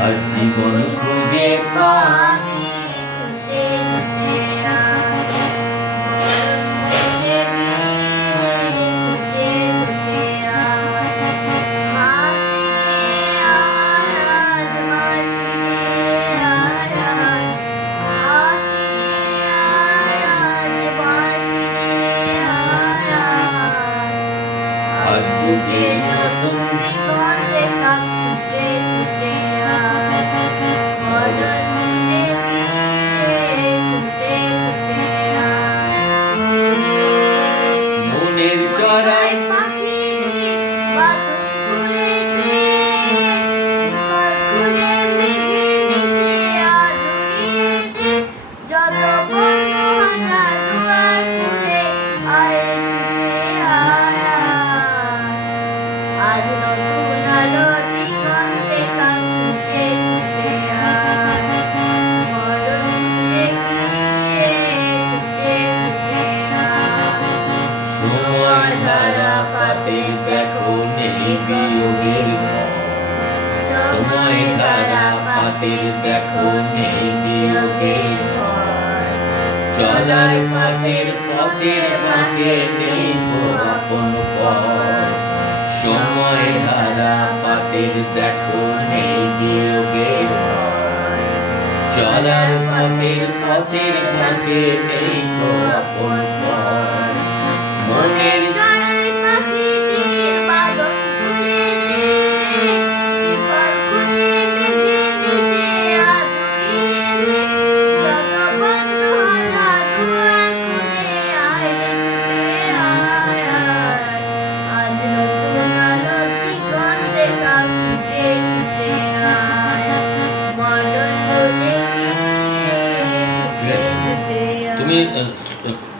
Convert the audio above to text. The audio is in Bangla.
আর জীবন খুঁজে পাই ছুটে ছুটে আয় বলে গিয়ে ছুটে ছুটে আয় হাসি রে আয় আজ হাসি রে আয় আয় হাসি রে আয় আজ হাসি রে আয় আয় আজ যুগের নতুন দিগন্তে সব ছুটে ছুটে আয় মরণ ভুলে গিয়ে ছুটে ছুটে আয় মনের চড়াই পাখি বাতুম খুলেছে শিকল খুলে মেঘে নিচে আজ উড়িয়েছে যত বন্ধ হাজার দুয়ার খুলে আয় ছুটে আয় আজ নতুন আলোর দিগন্তে সব ছুটে ছুটে আয় মরণ ভুলে গিয়ে ছুটে ছুটে আয় সময় ধারা পাতে দেখো নেই বিয়োগের ভয় সময় ধারা পাতে দেখো নেই বিয়োগের ভয় চলার পথের বাঁকে নেই গো আপন পথ সময় ধারা পাতের দেখো নেই বিয়োগের ভয় চলার পথের বাঁকে নেই গো আপন পথ মনের জড়াই পাখিটির বাঁধন খুলে দে শিকল খুলে মেঘে নিচে আজ উড়িয়ে দে যত বন্ধ হাজার দুয়ার খুলে আয় রে ছুটে আয় আয় আজ নতুন আলোর দিগন্তে সব ছুটে ছুটে আয় মরণ ভুলে গিয়ে ছুটে ছুটে আয় তুমি